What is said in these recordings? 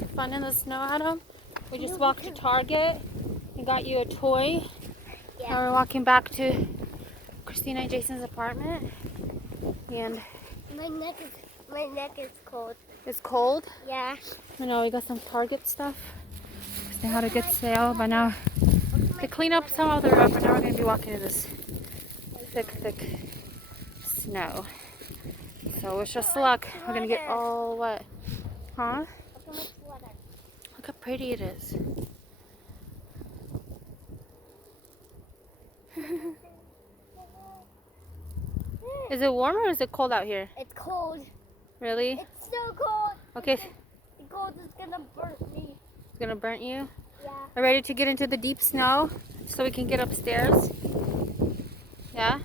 have fun in the snow, Adam? We just walked to Target and got you a toy. Yeah. Now we're walking back to Christina and Jason's apartment. And My neck is cold. it's cold. Yeah. I know, we got some Target stuff. They had a good sale, but now they clean up some of the road, but now we're going to be walking in this thick snow. So wish us luck. We're going to get all wet. Huh? Look at my sweater. Look how pretty it is. Is it warm or is it cold out here? It's cold. Really? It's so cold. Okay. The cold is gonna burn me. It's going to burn you? Yeah. Are you ready to get into the deep snow so we can get upstairs? Yeah?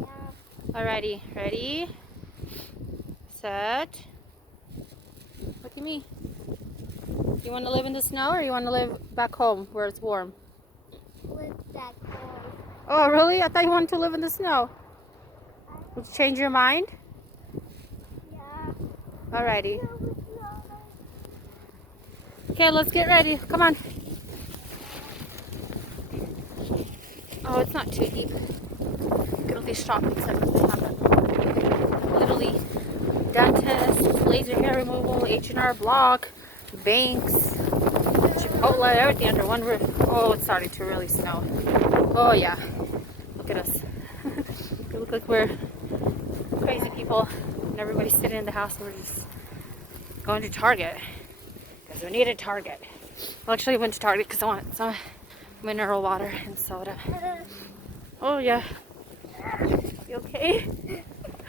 Yeah. Alrighty. Ready? Set. Look at me. You want to live in the snow or you want to live back home where it's warm? Live back home. Oh, really? I thought you wanted to live in the snow. Would you change your mind? Yeah. Alrighty. Okay, let's get ready. Come on. Oh, it's not too deep. Look at all these shopping centers they have. Literally, dentist, laser hair removal, H&R Block, banks, Chipotle, everything under one roof. Oh, it's starting to really snow. Oh yeah. Look at us. We look like we're crazy people, and everybody's sitting in the house, and we're just going to Target because we needed Target. Well, actually, I went to Target because I wanted some mineral water and soda. Oh yeah. You okay?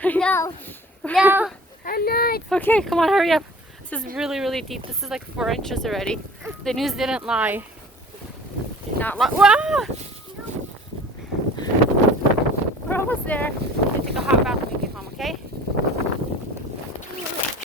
No. No. I'm not. Okay, come on, hurry up. This is really deep. This is like 4 inches already. The news didn't lie. Did not lie. Wow!